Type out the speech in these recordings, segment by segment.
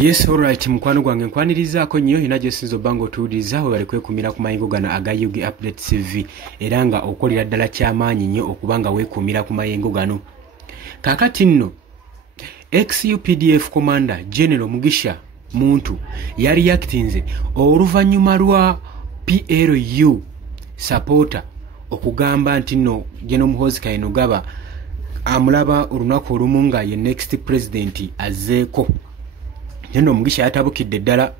Yes, alright, mkwano gwange nkwanirizaako nnyo ina gyesinza bango tuwuliriza bali kwekumira ku mayingo gano aga Yugi Update TV era nga okolera ddala kyamaanyi nnyo okuba nga weekumira ku mayingo gano. Kaakati nno ex-UPDF Commander General Mugisha Muntu yali yakitinze oluvannyuma lwa PLU supporter okugamba nti nno General Muhoozi Kainerugaba amulaba olunaku olumu nga ye next president azeeko. Nno Mugisha yatabukidde ddala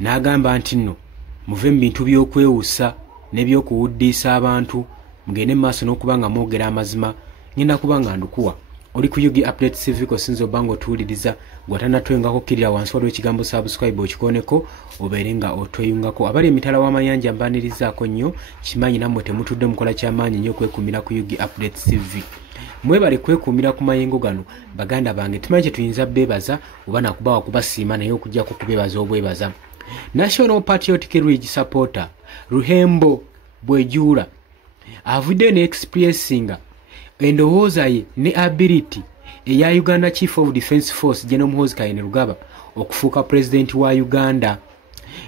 n'agamba nti nno muve mu bintu by'okwewusa n'ebyokuwuddiisa abantu mugende mu maaso n'okuba nga mwogera amazima ngenda kuba nga ndukuwa. Oli ku Yugi Update TV kosinza bango otuwuliriza gwatanatwengako kirira wansi waliwo ekigambo subscribe okikoneko obeere nga otweyungako. Abali emitala w'amayanja mbanirizaako nnyo kimanyi nammwe temutudde mukola kyamaanyi nnyo okwekumira ku Yugi Update TV. Mwebale kwekumira ku mayingo gano baganda bange tumanyi kye tuyinza beebaza oba nakubawa kubasiima naye okujjako kubeebaza obwebaza. National Patriotic Ridge supporter Ruhembo Bwejuula avudde ne expressing endowooza ye ne ability eya Uganda Chief of Defence Force General Muhoozi Kainerugaba okufuuka president wa Uganda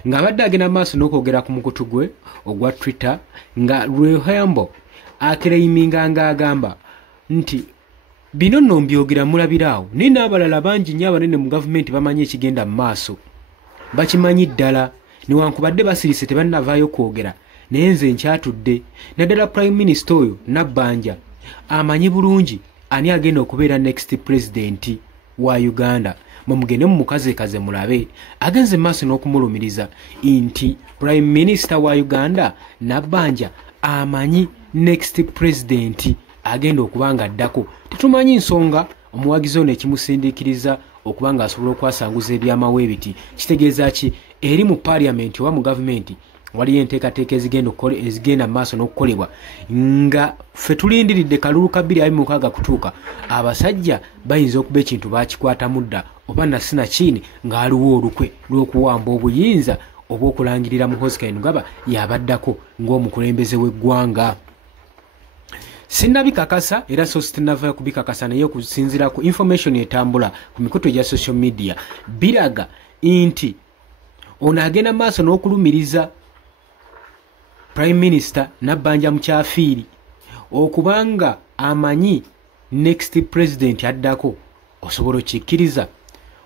ng'abadde agenda maaso n'okwogera ku mukutu gwe ogwa Twitter nga Ruhembo akereiminga ng'agamba nti bino nno mbyogera mulabiraawo naye n'abalala bangi nnyo abanene mu gavumenti bamanyi ekigenda mu maaso bakimanyi ddala newankubadde basirise tebannavaayo kwogera naye nze nkyatudde naddala Prime Minister oyo Nabbanja amanyi bulungi ani agenda okubeera next president wa Uganda. Mugende mu mukazeekaze mulabe agenze maaso n'okumulumiriza nti Prime Minister wa Uganda Nabbanja amanyi next president agenda okubanga addako. Tetumanyi nsonga omuwagizi ono ekimusindiikiriza okubanga asobola okwasanguza ebyamawe ebiti kitegeeza ki eri mu parliament oba mu gavumenti waliyo enteekateeka ezigenda maaso n'okukolebwa nga ffe tulindiridde kalulu ka 2026 kutuuka abasajja bayinza okuba ekintu bakikwata mudda oba nasinakiini ng'aliwo olukwe lw'okuwamba obuyinza oba okulangirira Muhoozi Kainerugaba yabaddako ng'omukulembeze w'eggwanga. Sinnabikakasa era so sitinavaayo kubikakasa naye okusinziira ku information etambula ku mikutu egya social media biraga nti ono agenda maaso n'okulumiriza Prime Minister Nabbanja Mukyafiiri okubanga amanyi next president addako. Osobola okikkiriza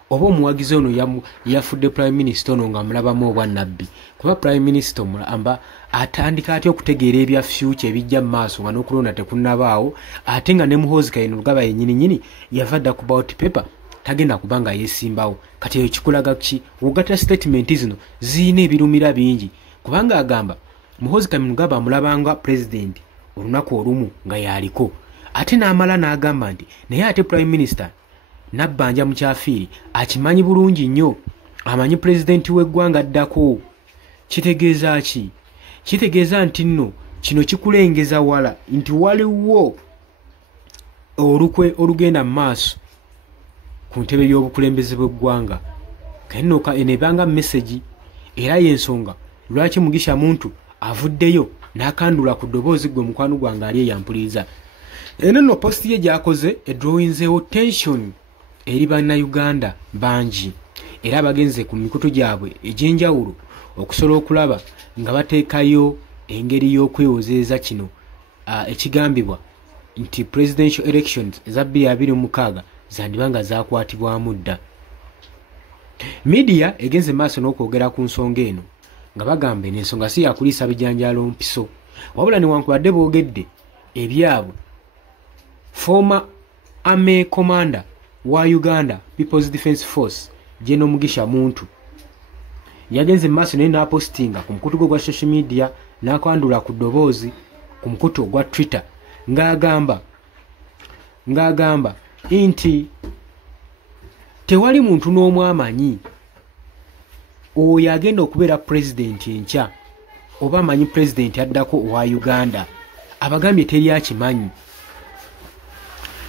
oba omuwagizi ono yafudde Prime Minister ono nga mulabamu obwannabbi kuba Prime Minister omulamba atandika atya okutegeera ebya future ebijja mu maaso nga n'okulonda tekunnabaawo ate nga ne Muhoozi Kainerugaba yennyini yava dda ku ballot paper tagenda kubanga yeesimbawo. Kati eyo kikulaga ki wogata statement zino ziyina ebirumira bingi kubanga agamba Muhoozi Kainerugaba amulabanga president olunaku olumu nga yaliko ate n'amala n'agamba nti naye ate Prime Minister Nabbanja Mukyafiiri akimanyi bulungi nnyo amanyi president w'eggwanga addako. Kitegeeza ki? Kitegeeza nti nno kino kikulengeza wala nti waliwo olukwe olugenda mu maaso ku ntebe y'obukulembeze bw'eggwanga kennoka enebanga message era y'ensonga lwaki Mugisha Muntu avuddeyo n'akandula ku ddoboozi gwe mukwano gwange ali eyampuliriza. Eno nno post ye gy'akoze edrawinzeewo tension eri bannayuganda bangi era bagenze ku mikutu gyabwe egy'enjawulo okusobola okulaba nga bateekayo engeri y'okwewozeeza kino ekigambibwa nti presidential elections eza 2026 zandiba nga zakwatibwamu dda. Media egenze maaso n'okwogera ku nsonga eno nga bagamba n'ensonga si yakuliisa bijanjaalo mpiso wabula newankubadde boogedde ebyabwe former army commander wa Uganda People's Defence Force General Mugisha Muntu yagenze maaso naye n'apostinga ku mukutu gwe gwa social media n'akwandula ku ddoboozi ku mukutu gwa Twitter ng'agamba nti tewali muntu n'omu amanyi oyo agenda okubeera president enkya oba amanyi president addako owa Uganda abagambye teri akimanyi.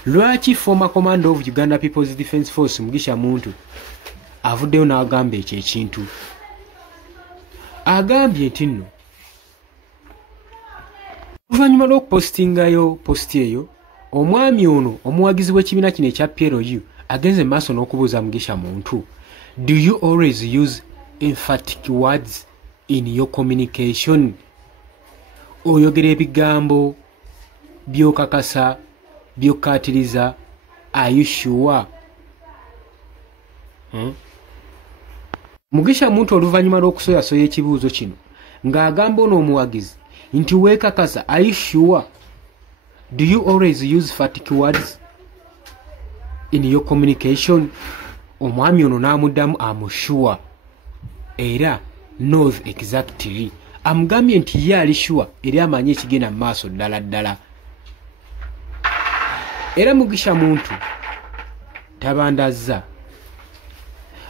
Lwaki former commander of Uganda People's Defence Force Mugisha Muntu avuddeyo n'agamba ekyo ekintu? Agambye nti nno oluvannyuma lw'okupostingayo posti eyo omwami ono omuwagizi w'ekibiina kino ekya PLU agenze maaso n'okubuuza Mugisha Muntu Do you always use emphatic words in your communication? Oyogera ebigambo byokakasa byokatiriza. Are you sure? Mugisha muntu oluvanyuma lw'okusoyasoya ekibuuzo kino ng'agamba ono omuwagizi nti weekakasa. Are you sure? Do you always use emphatic words in your communication? Omwami ono n'amuddamu amusure era knows exactly. Amugambye nti ye ali sure era amanyi ekigenda mu maaso ddala ddala. Era Mugisha muntu tabandazza.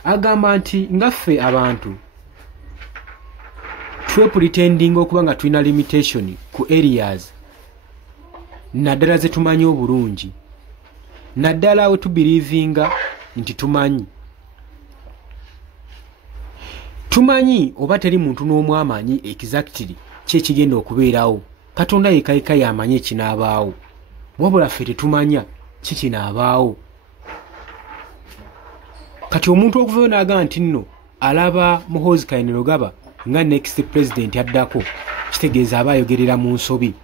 Agamba nti ngaffe abantu pretending okuba nga tulina limitation ku areas naddala ze tumanyi obulungi, naddala we tubelievinga nti tumanyi oba teri muntu n'omu amanyi exactly kye kigenda okubeerawo. Katonda yekayika yamanyi ekinaabaawo, wabula ffe tetumanya ki kinaabaawo. Kati omuntu okuvayo n'agamba nti nno alaba Muhoozi Kainerugaba nga next president addako, kitegeeza aba ayogerera mu nsobi.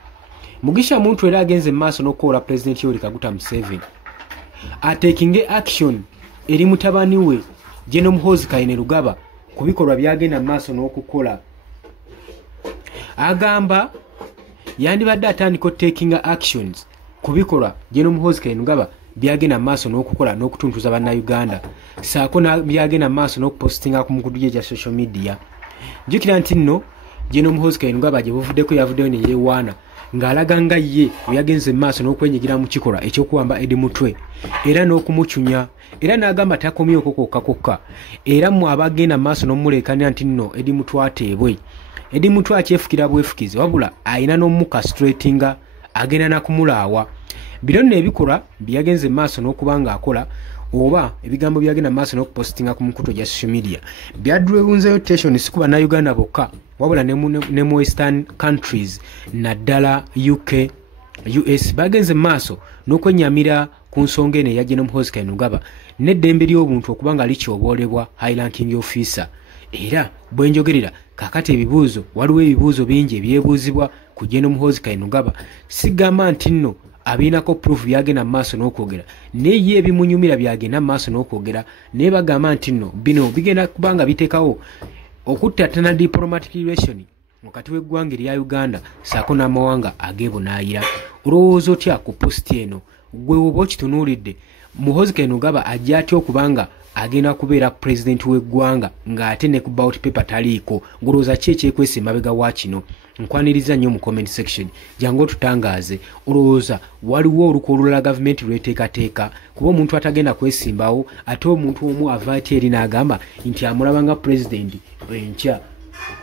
Mugisha muntu era agenze mu maaso n'okukoola President Yoweri Kaguta Museveni atekinge action eri mutabani we General Muhoozi Kainerugaba ku bikolwa byagenda mu maaso n'okukola. Agamba yandibadde atandika taking actions ku bikolwa General Muhoozi Kainerugaba byagenda mu maaso n'okukola n'okutuntuza bannayuganda, saako byagenda mu maaso n'okupostinga ku mukutu gye gya social media. Jjukira nti nno General Muhoozi Kainerugaba gye buvuddeko yavuddeyo ne yeewaana ng'alaga nga ye we yagenze mu maaso n'okwenyigira mu kikolwa ekyokuwamba Eddie Mutwe era n'okumucunya, era n'agamba takomyeko kokka era mu abagenda mu maaso n'omuleekanira nti nno Eddie Mutwe ateebwe. Eddie Mutwe akyefukira bwefukizi wabula ayina n'omukastratinga agenda nakumulaawa. Bino nno ebikolwa byagenze mu maaso n'okuba ng'akola oba ebigambo byagenda mu maaso n'okupostinga ku mukutu gya social media byaddwebunzeyo tension si ku bannayuganda bokka wabula ne mu western countries naddala UK, US bagenze mu maaso n'okwenyamira ku nsonga eno eya General Muhoozi Kainerugaba n'eddembe ly'obuntu okuba nga likyoboolebwa high ranking officer. Era bwe njogerera kakati ebibuuzo, waliwo ebibuuzo bingi ebyebuuzibwa ku General Muhoozi Kainerugaba. Sigamba nti nno abiinako proof byagenda mu maaso n'okwogera naye ye ebimunyumira byagenda mu maaso n'okwogera, naye bagamba nti nno bino bigenda kubanga biteekawo okuttattana diplomatic relation wakati w'eggwanga erya Uganda saako n'amawanga ageebunaayira. Olowooza otya ku post eno? Gwe oba okitunuulidde Muhoozi Kainerugaba ajja atya okubanga agenda kubeera president w'eggwanga ng'ate ne ku ballot paper taliiko? Ngolowooza ki ekyekwesa emabega wa kino? Nkwaniriza nnyo mu comment section, jangu otutangaaze. Olowooza waliwo oluko olulala gavumenti lweteekateeka kuba omuntu atagenda kwesimbawo ate omuntu omu ava ati eri n'agamba nti amulaba nga president enkya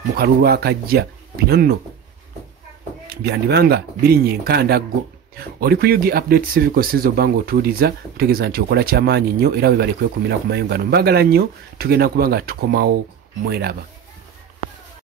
mu kalulu akajja? Bino nno byandibanga birinnye enkandaggo. Oli ku Yugi Update Civic Sinzo Bango otuuliza kutegeeza nti okola kyamaanyi nnyo era bwe bali kwekumira ku mayungano. Mbagala nnyo, tugenda kubanga tukomawo mweraba.